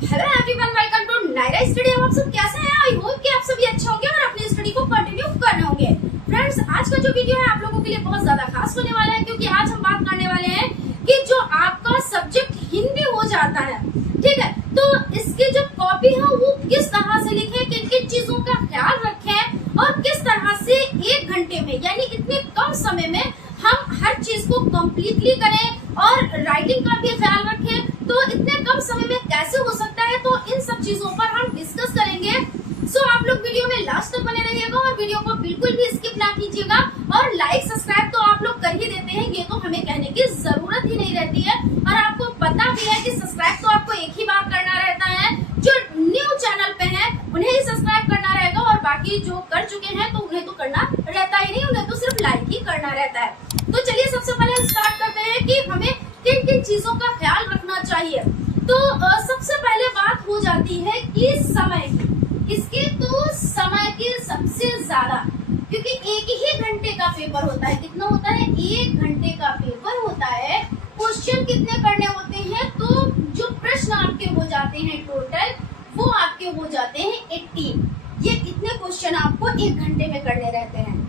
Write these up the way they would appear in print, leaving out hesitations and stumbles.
Hello everyone, welcome to Naira study. आप सब कैसे हैं? आई होप कि आप सभी अच्छे होंगे और अपनी स्टडी को कंटिन्यू कर रहे होंगे। फ्रेंड्स, आज का जो वीडियो है आप लोगों के लिए बहुत ज्यादा खास होने वाला है, क्योंकि आज हम बात करने वाले हैं कि जो आपका सब्जेक्ट हिंदी हो जाता है, ठीक है, तो इसकी जो कॉपी है वो किस तरह से लिखें, किन किन चीजों का ख्याल रखें और किस तरह से 1 घंटे में यानी इतने कम समय में हम हर चीज को कम्प्लीटली करें और राइटिंग का भी ख्याल रखें। तो इतने कम समय में कैसे हो सकता है, तो इन सब चीजों पर हम डिस्कस करेंगे। सो आप लोग वीडियो में लास्ट तक बने रहिएगा और वीडियो को बिल्कुल भी स्किप ना कीजिएगा। और लाइक सब्सक्राइब तो आप लोग कर ही देते हैं, ये तो हमें कहने की जरूरत ही नहीं रहती है। और आपको पता भी है कि सब्सक्राइब तो आपको एक ही बार करना रहता है, जो न्यू चैनल पे है उन्हें ही सब्सक्राइब करना रहेगा, और बाकी जो कर चुके हैं तो उन्हें तो करना रहता ही नहीं, उन्हें तो सिर्फ लाइक ही करना रहता है। तो चलिए सबसे पहले स्टार्ट करते हैं कि हमें किन किन चीजों का ख्याल रखना चाहिए। तो सबसे पहले बात हो जाती है कि समय की। इसके तो समय के सबसे ज्यादा, क्योंकि 1 ही घंटे का पेपर होता है। कितना होता है? 1 घंटे का पेपर होता है। क्वेश्चन कितने करने होते हैं? तो जो प्रश्न आपके हो जाते हैं टोटल, वो आपके हो जाते हैं 18। ये इतने क्वेश्चन आपको 1 घंटे में करने रहते हैं।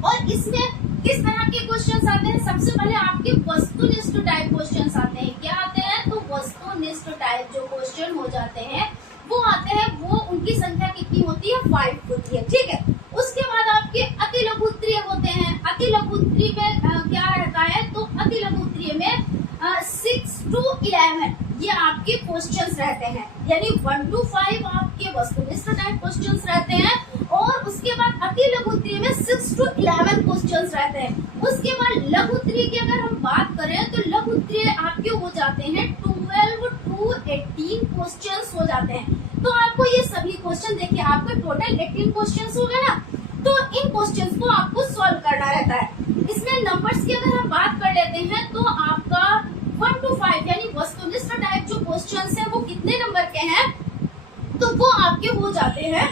और इसमें किस तरह के क्वेश्चंस आते हैं? सबसे पहले आपके वस्तुनिष्ठ टाइप क्वेश्चंस आते हैं। क्या आते हैं? तो वस्तुनिष्ठ टाइप जो क्वेश्चन हो जाते हैं वो आते हैं। वो उनकी संख्या कितनी होती है? 5 होती है, ठीक है। उसके बाद आपके अति लघु उत्तरीय होते हैं। अति लघु उत्तरीय में क्या रहता है? तो अति लघु उत्तरीय में 6 to 11 ये आपके क्वेश्चंस रहते हैं, यानी 1 to 5 आपके वस्तुनिष्ठ टाइप क्वेश्चंस रहते हैं। और उसके बाद अति लघु उत्तरीय में 6 to 11 क्वेश्चंस रहते हैं। उसके बाद लघु उत्तरीय की अगर हम बात करें तो लघु उत्तरीय आपके हो जाते हैं 12 to 18 क्वेश्चंस हो जाते हैं। तो आपको ये सभी क्वेश्चन देखिए, आपका टोटल 18 क्वेश्चंस हो गए ना, तो इन क्वेश्चंस को आपको सॉल्व करना रहता है। इसमें नंबर्स की अगर हम बात कर लेते हैं तो आपका 1 to 5 यानी वस्तुनिष्ठ टाइप जो क्वेश्चंस है वो कितने नंबर के हैं? तो वो आपके हो जाते हैं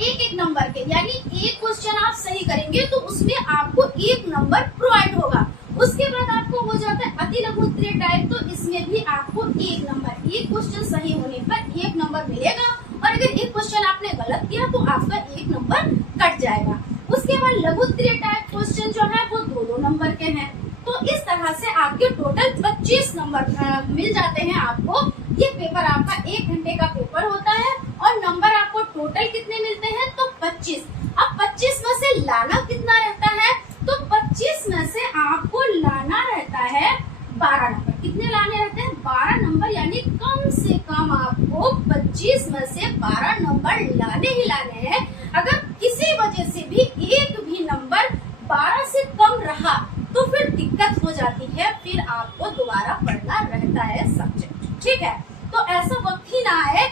1-1 नंबर के, यानी एक क्वेश्चन आप सही करेंगे तो उसमें आपको 1 नंबर प्रोवाइड होगा। उसके बाद आपको हो जाता है अति लघु उत्तरीय टाइप, तो इसमें भी आपको 1 नंबर, एक क्वेश्चन सही होने पर 1 नंबर मिलेगा। और अगर एक क्वेश्चन आपने गलत किया तो आपका 1 नंबर कट जाएगा। उसके बाद लघु उत्तरीय टाइप क्वेश्चन जो है वो 2-2 नंबर के हैं। तो इस तरह से आपके टोटल 25 नंबर मिल जाते हैं आपको। ये पेपर आपका 1 घंटे का पेपर होता है और नंबर आपको टोटल कितने मिलते हैं? तो 25। अब 25 में से लाना कितना रहता है? तो 25 में से आपको लाना रहता है 12 नंबर। कितने लाने रहते हैं? 12 नंबर, यानी कम से कम आपको 25 में से 12 नंबर लाने ही लाने हैं। अगर किसी वजह से भी एक भी नंबर 12 से कम रहा तो फिर दिक्कत हो जाती है, फिर आपको दोबारा पढ़ना रहता है सब्जेक्ट, ठीक है। तो ऐसा वक्त ही ना आए,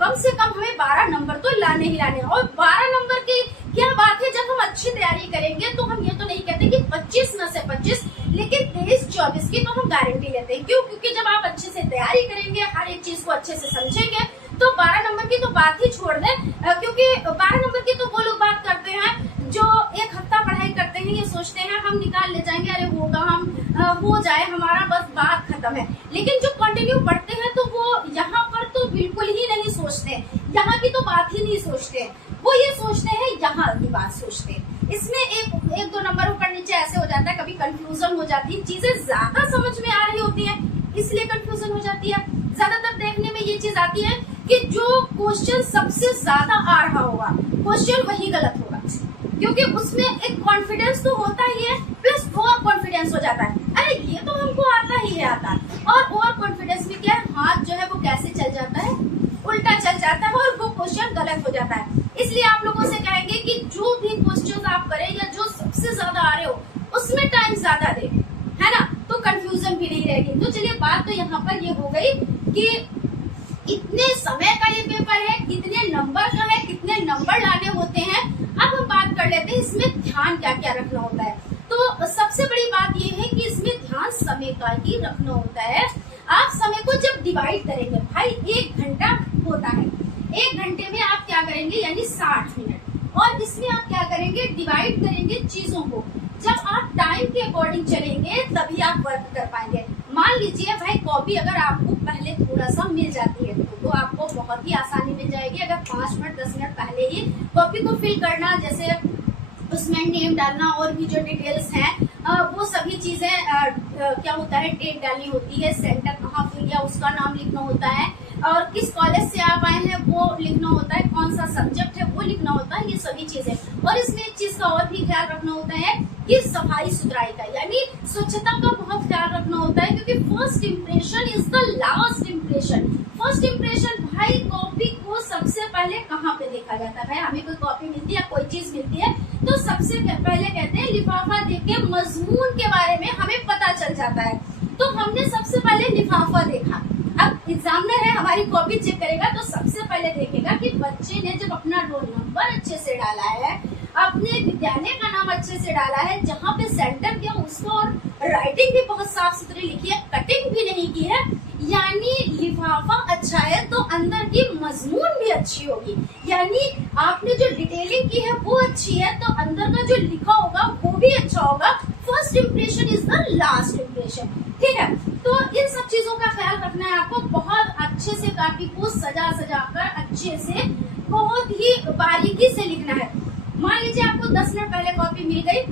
कम से कम हमें 12 नंबर तो लाने ही लाने। और 12 नंबर की क्या बात है, जब हम अच्छी तैयारी करेंगे तो हम ये तो नहीं कहते कि 25 में से 25, लेकिन 23-24 की तो हम गारंटी लेते हैं। क्यों? क्योंकि जब आप अच्छे से तैयारी करेंगे, हर एक चीज को अच्छे से समझेंगे, तो 12 नंबर की तो बात ही छोड़ दें। क्योंकि 12 नंबर की तो वो लोग बात करते हैं जो 1 हफ्ता पढ़ाई करते हैं, ये सोचते हैं हम निकाल ले जाएंगे, अरे होगा, हम हो जाए हमारा, बस बात खत्म है। लेकिन जो कंटिन्यू पढ़ते हैं तो वो यहाँ पर तो बिल्कुल ही नहीं सोचते, यहाँ की तो बात ही नहीं सोचते, वो ये सोचते हैं यहाँ की बात सोचते हैं। इसमें एक 2 नंबर ऊपर नीचे ऐसे हो जाता है, कभी कंफ्यूजन हो जाती है, चीजें ज्यादा समझ में आ रही होती है इसलिए कंफ्यूजन हो जाती है। ज्यादातर देखने में ये चीज आती है कि जो क्वेश्चन सबसे ज्यादा आ रहा होगा क्वेश्चन वही गलत होगा, क्योंकि उसमें एक कॉन्फिडेंस तो होता ही है, प्लस ओवर कॉन्फिडेंस हो जाता है, अरे ये तो हमको आता ही है आता। और ओवर कॉन्फिडेंस में क्या है, हाथ जो है वो कैसे चल जाता है, उल्टा चल जाता है और वो क्वेश्चन गलत हो जाता है। इसलिए आप लोगों से कहेंगे कि जो भी क्वेश्चन आप करें या जो सबसे ज्यादा आ रहे हो उसमें टाइम ज्यादा दे, है ना, तो कंफ्यूजन भी नहीं रहेगी। तो चलिए बात तो यहाँ पर ये हो गई कि इतने समय का ये पेपर है, कितने नंबर का है, कितने नंबर लाने होते हैं। अब हम बात कर लेते हैं इसमें ध्यान क्या क्या रखना होता है। तो सबसे बड़ी बात ये है कि इसमें ध्यान समय का ही रखना होता है। आप समय को जब डिवाइड करेंगे, भाई 1 घंटा होता है, 1 घंटे में आप क्या करेंगे, यानी 60 मिनट, और इसमें आप क्या करेंगे, डिवाइड करेंगे चीजों को। जब आप टाइम के अकॉर्डिंग चलेंगे तभी आप वर्क कर पाएंगे। मान लीजिए भाई कॉपी अगर आपको पहले थोड़ा सा मिल जाती है कॉपी को फिल करना, जैसे उसमें नेम डालना और भी जो डिटेल्स हैं वो सभी चीजें क्या होता है, डेट डालनी होती है, सेंटर कहाँ फिल किया उसका नाम लिखना होता है, और किस कॉलेज से आप आए हैं वो लिखना होता है, कौन सा सब्जेक्ट है वो लिखना होता है, ये सभी चीजें। और इसमें एक चीज का और भी ख्याल रखना होता है कि सफाई सुथराई का, यानी स्वच्छता का बहुत ख्याल रखना होता है, क्योंकि first impression is the last impression. First impression भाई कॉपी को सबसे पहले कहाँ पे देखा जाता है? भाई हमें कोई कॉपी मिलती है, कोई चीज मिलती है, तो सबसे पहले कहते हैं लिफाफा देख के मजमून के बारे में हमें पता चल जाता है। तो हमने सबसे पहले लिफाफा देखा। अब एग्जामिनर है, हमारी कॉपी चेक करेगा तो सबसे पहले देखेगा कि बच्चे ने जब अपना रोल नंबर अच्छे से डाला है, अपने विद्यालय का नाम अच्छे से डाला है, जहाँ पे सेंटर किया उसको, और राइटिंग भी बहुत साफ सुथरी लिखी है, कटिंग भी नहीं की है, यानी लिफाफा अच्छा है तो अंदर की मजमून भी अच्छी होगी, यानी आपने जो डिटेलिंग की है वो अच्छी है तो अंदर का जो लिखा होगा वो भी अच्छा होगा। First impression is the last impression, ठीक है। तो इन सब चीजों का ख्याल रखना है आपको, बहुत अच्छे से कॉपी को सजा कर अच्छे से बहुत ही बारीकी से लिखना है। मान लीजिए आपको 10 मिनट पहले कॉपी मिल गई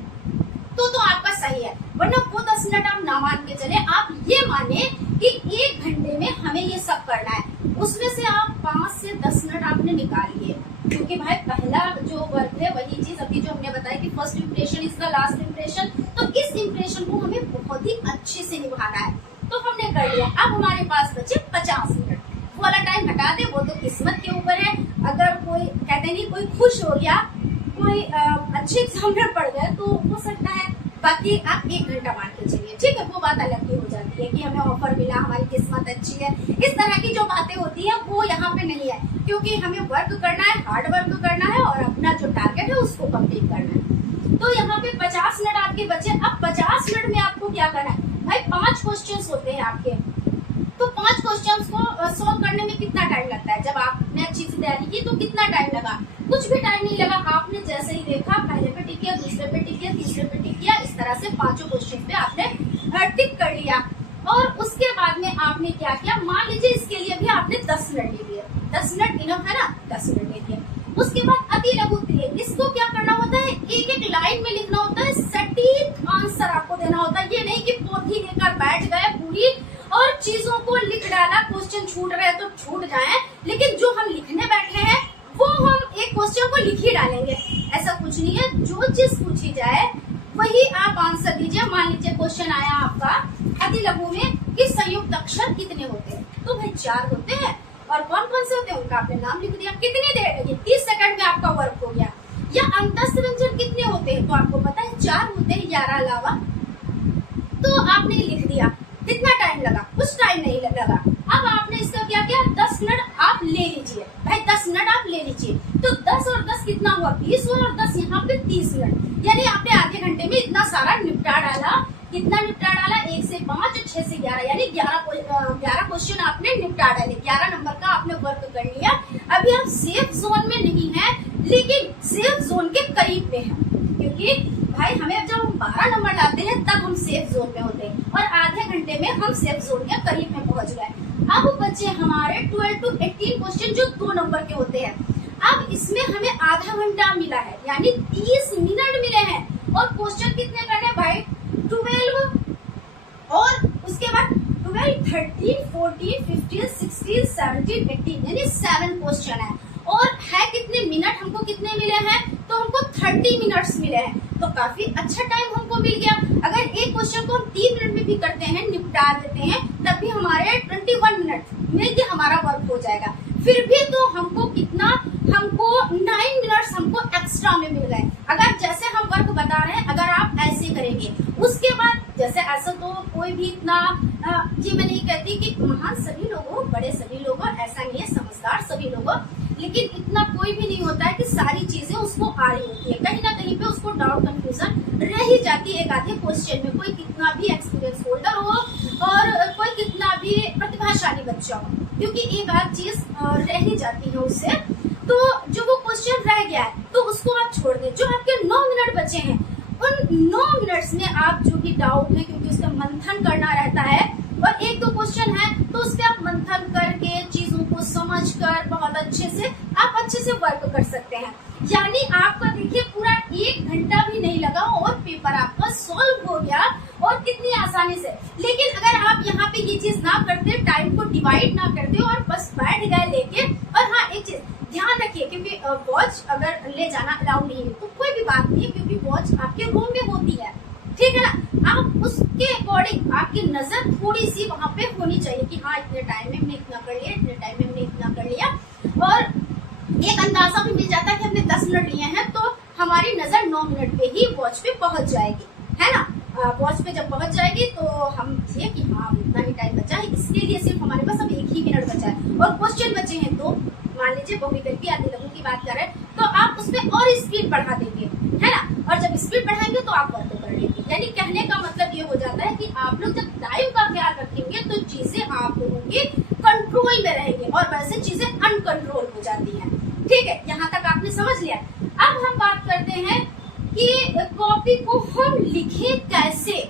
तो आपका सही है, वरना वो 10 मिनट आप ना मान के चले, आप ये माने कि 1 घंटे में हमें ये सब करना है, उसमें से आप 5 से 10 मिनट आपने निकाल लिए, क्योंकि भाई पहला जो वर्क है वही चीज अभी जो हमने बताया कि first impression is the last impression, तो इस इम्प्रेशन को हमें बहुत ही अच्छे से निभाना है। तो हमने कर लिया, अब हमारे पास बचे 50 मिनट, वो वाला टाइम हटा दे, वो तो किस्मत के ऊपर है। अगर कोई कहते नहीं, कोई खुश हो गया, कोई अच्छे एग्जाम में पढ़ गए तो हो सकता है, बाकी आप 1 घंटा मान के चलिए, ठीक है, वो बात अलग ही हो जाती है कि हमें ऑफर मिला, हमारी किस्मत अच्छी है, इस तरह की जो बातें होती है वो यहाँ पे नहीं है, क्योंकि हमें वर्क करना है, हार्ड वर्क करना है और अपना जो टारगेट है उसको कंप्लीट करना है। तो यहाँ पे 50 मिनट आपके बचे। अब 50 मिनट में आपको क्या करना है भाई, 5 क्वेश्चन होते हैं आपके, तो 5 क्वेश्चंस को सॉल्व करने में कितना टाइम लगता है? जब आपने अच्छी से तैयारी की तो कितना टाइम लगा? कुछ भी टाइम नहीं लगा, आपने जैसे ही देखा पहले पे टिक किया, दूसरे पे टिक किया, तीसरे पे टिक किया, इस तरह से 5 क्वेश्चन पे आपने टिक कर लिया। और उसके बाद में आपने क्या किया, मान लीजिए इसके लिए भी आपने 10 मिनट ले लिए, 10 मिनट इनफ है ना, 10 मिनट ले लिए। उसके बाद अति लघु उत्तरीय, इसको क्या करना होता है, एक एक लाइन में लिखना होता है, सटीक आंसर आपको देना होता है, ये नहीं कि पोथी लेकर बैठ गए पूरी और चीजों को लिख डाला, क्वेश्चन छूट रहे तो छूट जाए, लेकिन जो हम लिखने बैठे हैं वो हम एक क्वेश्चन को लिख ही डालेंगे, ऐसा कुछ नहीं है। जो चीज पूछी जाए वही आप आंसर दीजिए। मान लीजिए क्वेश्चन आया आपका अति लघु में कि संयुक्त अक्षर कितने होते हैं, तो भाई 4 होते हैं, और कौन कौन से होते हैं उनका आपने नाम लिख दिया, कितनी देर लगी, 30 सेकंड में आपका वर्क हो गया। या अंतस्थ व्यंजन कितने होते हैं, तो आपको पता है 4 होते हैं, 11 अलावा, तो आपने लिख दिया, कितना टाइम लगा, कुछ टाइम नहीं लगा। अब आपने इसका क्या किया, 10 मिनट आप ले लीजिए, भाई 10 मिनट आप ले लीजिए, तो 10 और 10 कितना हुआ, 20 हुआ, और 10 यहाँ पे 30 मिनट, यानी आपने आधे घंटे में इतना सारा निपटा डाला। कितना निपटा डाला, 1 से 5 और 6 से 11, यानी 11 क्वेश्चन आपने निपटा डाले, 11 नंबर का आपने वर्क कर लिया। अभी आप सेफ जोन में नहीं है, लेकिन सेफ जोन के करीब में है, क्योंकि भाई हमें जब हम 12 नंबर लाते हैं तब हम सेफ जोन में होते हैं, और आधे घंटे में हम सेफ जोन के करीब में पहुंच गए। अब बचे हमारे 12 to 18 क्वेश्चन जो 2 नंबर के होते हैं। अब इसमें हमें आधा घंटा मिला है, यानी 30 मिनट मिले हैं, और क्वेश्चन कितने करने भाई, 12, और उसके बाद 12, 13, 14, 15, 16, 17, 18, यानी 7 क्वेश्चन है। और है कितने मिनट, हमको कितने मिले हैं, तो हमको 30 मिनट्स मिले हैं, तो काफी अच्छा टाइम हमको मिल गया। अगर एक क्वेश्चन को हम 3 मिनट में भी करते हैं, निपटा देते हैं, तब भी हमारे 21 मिनट में ही हमारा वर्क हो जाएगा। फिर भी तो हमको कितना, हमको 9 मिनट्स हमको एक्स्ट्रा में मिल गए। अगर जैसे हम वर्क बता रहे हैं, अगर आप ऐसे करेंगे, उसके बाद जैसे ऐसा तो कोई भी इतना, ये मैं नहीं कहती कि महान सभी लोगों, बड़े सभी लोगों, ऐसा नहीं है, समझदार सभी लोगों, लेकिन इतना कोई भी नहीं होता है कि सारी चीजें उसको आ रही होती है, कहीं ना कहीं पे उसको डाउट कंफ्यूजन रह ही जाती है एक आधे क्वेश्चन में। कोई कितना भी एक्सपीरियंस होल्डर हो और कोई कितना भी प्रतिभाशाली बच्चा हो, क्योंकि एक आध चीज रह ही जाती है उससे। तो जो वो क्वेश्चन रह गया है तो उसको आप छोड़ दें। जो आपके 9 मिनट बचे हैं, उन 9 मिनट्स में आप जो भी डाउट है, क्योंकि उसका मंथन करना रहता है, और 1-2 क्वेश्चन है तो उस पर आप मंथन करके चीजों को समझकर बहुत अच्छे से आप अच्छे से वर्क कर सकते हैं। यानी आपका देखिए पूरा 1 घंटा भी नहीं लगा और पेपर आपका सॉल्व हो गया, और कितनी आसानी से। लेकिन अगर आप यहाँ पे ये चीज ना करते, टाइम को डिवाइड ना करते और बस बैठ गए लेके, और हाँ एक चीज ध्यान रखिए क्योंकि वॉच अगर ले जाना अलाउ नहीं है तो कोई भी बात नहीं है, क्योंकि वॉच आपके रूम में होती है, ठीक है ना। आप उसके अकॉर्डिंग आपकी नजर थोड़ी सी वहां पे होनी चाहिए कि हाँ इतने टाइम में हमने इतना कर लिया, इतने टाइम में हमने इतना कर लिया, और एक अंदाजा भी मिल जाता है कि हमने 10 मिनट लिए हैं तो हमारी नजर 9 मिनट पे ही वॉच पे पहुंच जाएगी, है ना। वॉच पे जब पहुंच जाएगी तो हम ये कि हाँ इतना ही टाइम बचा है, इसके लिए सिर्फ हमारे पास अब 1 ही मिनट बचा है और क्वेश्चन बचे हैं 2। मान लीजिए बहुविकल्पी आदि लघु की बात करें तो आप उसमें और स्पीड बढ़ा देंगे, है ना, और जब स्पीड बढ़ाएंगे तो आप वर्क कर लेंगे। यानी कहने का मतलब ये हो जाता है कि आप लोग जब टाइम का ख्याल रखेंगे तो चीजें आप लोगों के कंट्रोल में रहेंगे, और वैसे चीजें अनकंट्रोल हो जाती हैं। ठीक है, यहाँ तक आपने समझ लिया। अब हम बात करते हैं कि कॉपी को हम लिखें कैसे,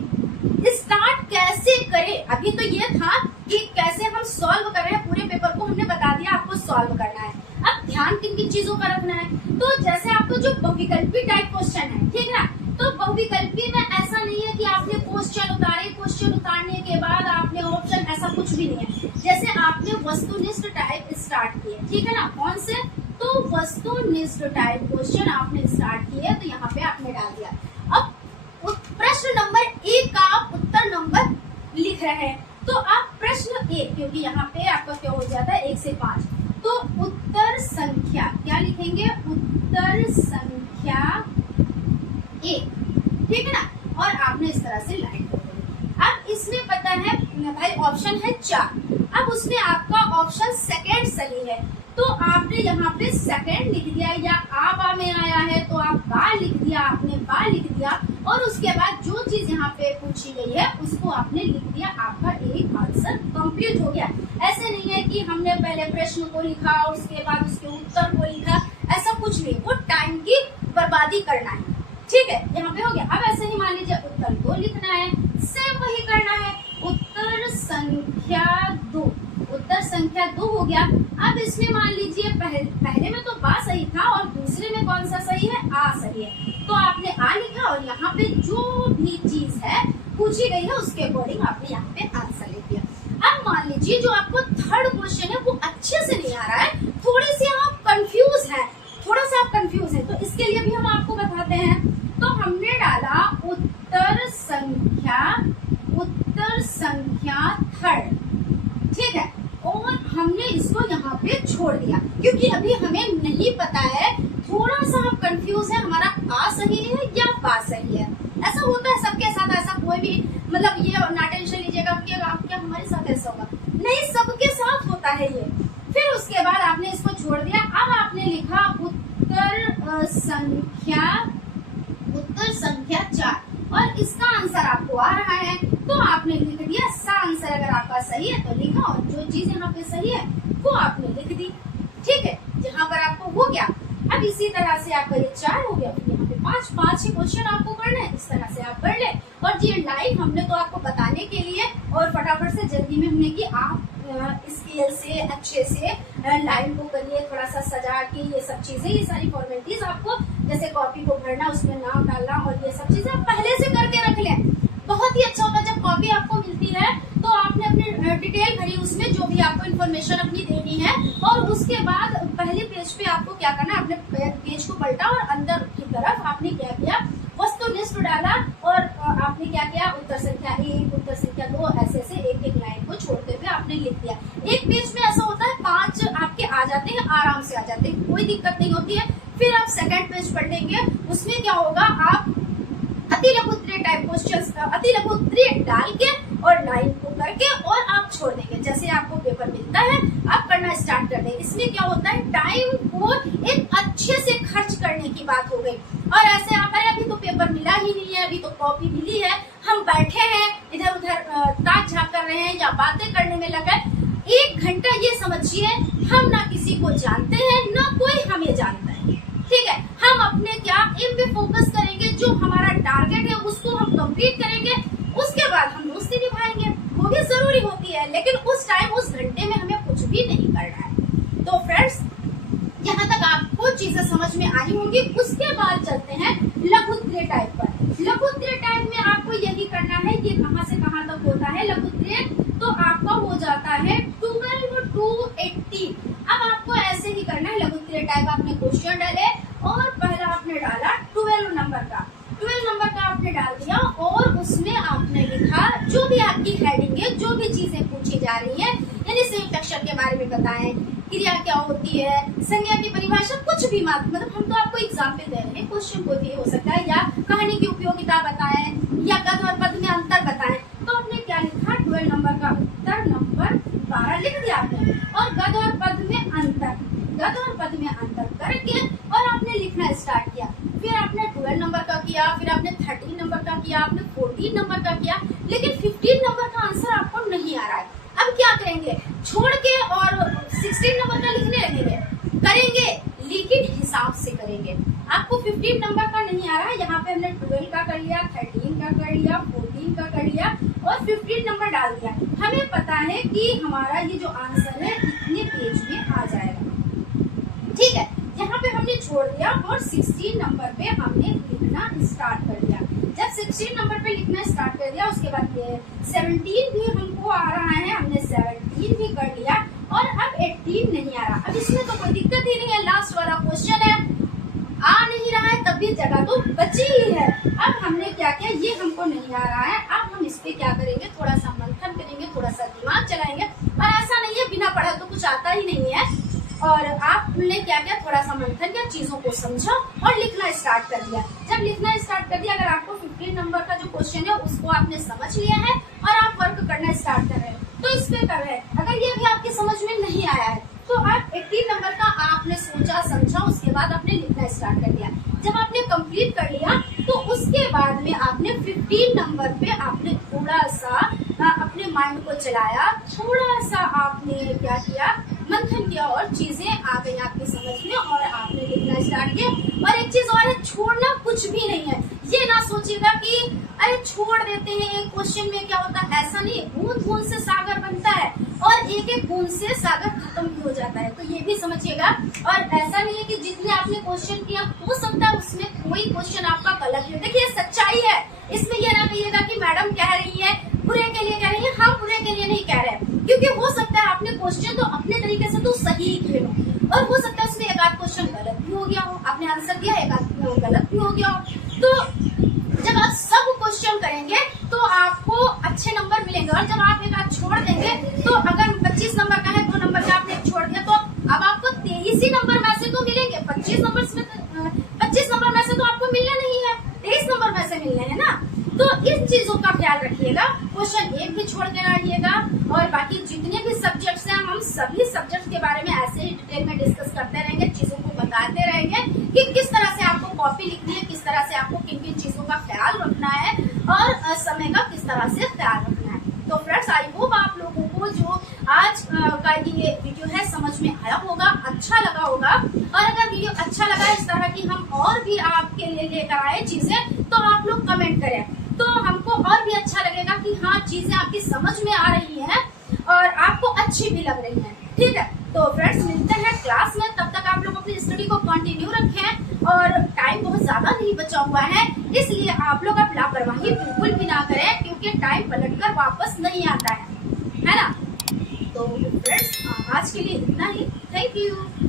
स्टार्ट कैसे करें। अभी तो ये था कि कैसे हम सॉल्व कर रहे हैं, पूरे पेपर को हमने बता दिया आपको सॉल्व करना है। अब ध्यान किन किन चीजों का रखना है, तो जैसे आपको जो बहुविकल्पी टाइप क्वेश्चन है, ठीक है ना, तो बहुविकल्पी में ऐसा नहीं है कि आपने क्वेश्चन उतारे, क्वेश्चन उतारने के बाद आपने ऑप्शन, ऐसा कुछ भी नहीं है। जैसे आपने वस्तुनिष्ठ टाइप स्टार्ट किए, ठीक है ना, कौन से, तो वस्तुनिष्ठ टाइप क्वेश्चन आपने स्टार्ट किए तो यहाँ पे आपने डाल दिया। अब प्रश्न नंबर 1 का आप उत्तर नंबर लिख रहे हैं, तो आप प्रश्न 1, क्योंकि यहाँ पे आपका क्या हो जाता है 1 से 5, तो उत्तर संख्या क्या लिखेंगे, उत्तर संख्या 1, ठीक है ना, और आपने इस तरह से लाइन कर दी। अब इसमें पता है भाई ऑप्शन है 4, अब उसमें आपका ऑप्शन सेकंड सही है तो आपने यहाँ पे सेकंड लिख दिया, या आ में आया है तो आप बा लिख दिया, आपने बा लिख दिया, और उसके बाद जो चीज यहाँ पे पूछी गई है उसको आपने लिख दिया, आपका एक आंसर कंप्लीट हो गया। ऐसे नहीं है कि हमने पहले प्रश्न को लिखा उसके बाद उसके उत्तर को लिखा, ऐसा कुछ नहीं, वो टाइम की बर्बादी करना है, ठीक है, यहाँ पे हो गया। अब ऐसे ही मान लीजिए उत्तर को लिखना है, सेम वही करना है, उत्तर संख्या 2, उत्तर संख्या 2 हो गया। अब इसमें मान लीजिए पहले में तो बा सही था और दूसरे में कौन सा सही है, आ सही है, तो आपने आ लिखा और यहाँ पे जो भी चीज है पूछी गई है उसके अकॉर्डिंग आपने यहाँ पे आंसर लिख दिया। अब मान लीजिए जो आपको थर्ड क्वेश्चन है वो अच्छे से नहीं आ रहा है, थोड़े से आप कंफ्यूज हैं, थोड़ा सा आप कंफ्यूज हैं, तो इसके लिए भी हम आपको बताते हैं। तो हमने डाला उत्तर संख्या थर्ड, ठीक है, और हमने इसको यहाँ पे छोड़ दिया क्योंकि अभी हमें नहीं पता है, थोड़ा सा हम कंफ्यूज है, हमारा आ सही है या बा सही है। ऐसा होता है सबके साथ, ऐसा कोई भी मतलब ये ना टेंशन लीजिएगा कि क्या हमारे साथ ऐसा होगा, नहीं, सबके साथ होता है ये। फिर उसके बाद आपने इसको छोड़ दिया, अब आपने लिखा उत्तर संख्या 4 और इसका आंसर आपको आ रहा है तो आपने लिख दिया सा आंसर। अगर आपका सही है तो लिखा और जो चीज यहाँ पे सही है वो आपने लिख दी, ठीक है, जहाँ पर आपको हो गया। अब इसी तरह से आपका ये 4 हो गया, यहाँ पे 5 ही क्वेश्चन आपको करना है, इस तरह से आप कर ले। और ये लाइन हमने तो आपको बताने के लिए और फटाफट से जल्दी में हमने की, आप स्केल से अच्छे से लाइन को करिए, थोड़ा सा सजा के, ये सब चीजें, ये सारी फॉर्मेलिटीज आपको, जैसे कॉपी को भरना, उसमें नाम डालना और ये सब चीजें आप पहले से करके रख लें। बहुत ही अच्छा होता है जब कॉपी आपको मिलती है तो आपने अपनी डिटेल भरी, उसमें जो भी आपको इन्फॉर्मेशन अपनी देनी है, और उसके बाद पहले पेज पे आपको क्या करना है, अपने पेज को पलटा और अंदर की तरफ आपने क्या किया, वस्तुनिष्ठ डाला और आपने क्या किया, उत्तर संख्या 1, उत्तर संख्या 2, ऐसे ऐसे एक एक लाइन को छोड़ते हुए आपने लिख दिया। एक पेज में ऐसा होता है 5 आपके आ जाते हैं, आराम से आ जाते हैं, कोई दिक्कत नहीं होती है। फिर आप सेकंड पेज पढ़ेंगे, उसमें क्या होगा, आप अति लघु उत्तरीय टाइप क्वेश्चंस, अति लघु उत्तरीय डाल के और लाइन को करके और आप छोड़ देंगे। जैसे आपको पेपर मिलता है आप करना स्टार्ट कर देंगे। इसमें क्या होता है, टाइम को एक अच्छे से खर्च करने की बात हो गई। और ऐसे आप है, अभी तो पेपर मिला ही नहीं है, अभी तो कॉपी मिली है, हम बैठे हैं इधर उधर ताक झाँक कर रहे हैं या बातें करने में लगे 1 घंटा, ये समझिए हम ना किसी को जानते हैं ना कोई हमें जानता है, ठीक है। हम अपने क्या एम पे फोकस करेंगे, जो हमारा टारगेट है उसको हम कंप्लीट करेंगे, उसके बाद हम दोस्ती निभाएंगे, वो भी जरूरी होती है, लेकिन उस टाइम उस घंटे में हमें कुछ भी नहीं करना है। तो फ्रेंड्स, यहाँ तक आपको चीजें समझ में आई होंगी। उसके बाद चलते हैं लघुत्तरीय टाइप पर। लघुत्तरीय टाइप में आपको यही करना है, ये कहाँ से कहाँ तक होता है लघुत्तरीय, तो आपका हो जाता है 12 to 18। अब आपको ऐसे ही करना है। लघुत्तरीय टाइप आपने क्वेश्चन डाले और पहला आपने डाला 12 नंबर का, 12 नंबर का आपने डाल दिया और उसमें आपने लिखा जो भी आपकी हेडिंग है, जो भी चीजें पूछी जा रही है, यानी संयुक्त अक्षर के बारे में बताएं, क्रिया क्या होती है, संज्ञा की परिभाषा, कुछ भी मतलब हम तो आपको एग्जाम्पल दे रहे हैं, क्वेश्चन कोई भी हो सकता है, या कहानी की उपयोगिता बताएं, या गद्य और पद्य में अंतर बताएं। तो आपने क्या लिखा, 12 नंबर का उत्तर नंबर 12 लिख दिया आपने, और गद्य और पद्य में अंतर, गद्य और पद्य में अंतर करके और आपने लिखना स्टार्ट किया। फिर आपने 12 नंबर का किया, फिर आपने 13 नंबर का किया, आपने 14 नंबर का किया, लेकिन 15 नंबर का आंसर आपको नहीं आ रहा है। अब क्या करेंगे, छोड़ के और 16 नंबर का लिखने लगेंगे, करेंगे लेकिन हिसाब से करेंगे। आपको 15 नंबर का नहीं आ रहा है, यहाँ पे हमने 12 का कर लिया, 13 का कर लिया, 14 का कर लिया और 15 नंबर डाल दिया। हमें पता है कि हमारा ये जो आंसर है इतने पेज में आ जाएगा, ठीक है। यहाँ पे हमने छोड़ दिया और 16 नंबर पे हमने लिखना स्टार्ट कर दिया। जब 16 नंबर पे लिखना स्टार्ट कर दिया, उसके बाद ये 17 भी हमको आ रहा है, हमने 17 भी कर लिया और अब 18 नहीं आ रहा। अब इसमें तो कोई दिक्कत ही नहीं है, लास्ट वाला क्वेश्चन है, आ नहीं रहा है तब भी जगह तो बची ही है। अब हमने क्या किया, ये हमको नहीं आ रहा है, अब हम इस पे क्या करेंगे, थोड़ा सा मंथन करेंगे, थोड़ा सा दिमाग चलाएंगे। और ऐसा नहीं है बिना पढ़ा तो कुछ आता ही नहीं है, और आपने क्या किया, थोड़ा सा मंथन किया, चीजों को समझा और लिखना स्टार्ट कर दिया। जब लिखना स्टार्ट कर दिया, अगर आपको 15 नंबर का जो क्वेश्चन है उसको आपने समझ लिया है और आप वर्क करना स्टार्ट कर रहे हैं, तो इस पे कर रहे हैं। अगर ये भी आपकी समझ में नहीं आया है तो आप 18 नंबर का आपने सोचा समझा, उसके बाद आपने लिखना स्टार्ट कर दिया। जब आपने कंप्लीट कर लिया तो उसके बाद में आपने 15 नंबर पे आपने थोड़ा सा अपने माइंड को चलाया, थोड़ा सा आपने क्या किया, मंथन किया और चीजें आ गई आपकी समझ में और आपने लिखना स्टार्ट किया। और एक चीज और है, छोड़ना कुछ भी नहीं है। ये ना सोचिएगा कि अरे छोड़ देते हैं एक क्वेश्चन में क्या होता है, ऐसा नहीं। बूंद बूंद से सागर बनता है और एक एक बूंद से सागर खत्म भी हो जाता है, तो ये भी समझिएगा। और ऐसा नहीं है कि जितने आपने क्वेश्चन किया हो सकता है उसमें कोई क्वेश्चन आपका गलत है। देखिए सच्चाई है, इसमें यह ना कहिएगा कि मैडम कह रही है बुरे के लिए कह रही है, हम बुरे के लिए नहीं कह रहे हैं, क्योंकि हो सकता है आपने क्वेश्चन तो अपने तरीके से तो सही किए हो और हो सकता है उसमें एक आध क्वेश्चन गलत भी हो गया हो, आपने आंसर दिया एक आध गलत भी हो गया हो। तो जब आप सब क्वेश्चन करेंगे तो आपको अच्छे नंबर मिलेंगे, और जब आप एक आध छोड़ देंगे तो अगर 25 नंबर का है, 2 नंबर का आपने छोड़ दिया, तो अब आपको 23 ही नंबर में से तो मिलेंगे, 25 नंबर में से तो आपको मिलना नहीं है, 23 नंबर में से मिलने हैं ना। तो इन चीजों का ख्याल रखिएगा, क्वेश्चन एक भी छोड़ के ना रहिएगा। और बाकी जितने भी सब्जेक्ट्स हैं, हम सभी सब्जेक्ट्स के बारे में ऐसे ही डिटेल में डिस्कस करते रहेंगे, चीजों को बताते रहेंगे कि किस तरह से आपको कॉपी लिखनी है, किस तरह से आपको किन किन चीजों का ख्याल रखना है और समय का किस तरह से ख्याल रखना है। तो फ्रेंड्स, आई होप आप लोगों को जो आज का ये वीडियो है समझ में आया होगा, अच्छा लगा होगा। और अगर वीडियो अच्छा लगा, इस तरह की हम और भी आपके लिए लेकर आए चीजें, तो आप लोग कमेंट करें, तो हमको और भी अच्छा लगेगा कि हाँ चीजें आपकी समझ में आ रही हैं और आपको अच्छी भी लग रही हैं, ठीक है। तो फ्रेंड्स, मिलते हैं क्लास में, तब तक आप लोग अपनी स्टडी को कंटिन्यू रखें और टाइम बहुत ज्यादा नहीं बचा हुआ है, इसलिए आप लोग अब लापरवाही बिल्कुल भी ना करें, क्योंकि टाइम पलटकर वापस नहीं आता है ना। तो फ्रेंड्स, आज के लिए इतना ही, थैंक यू।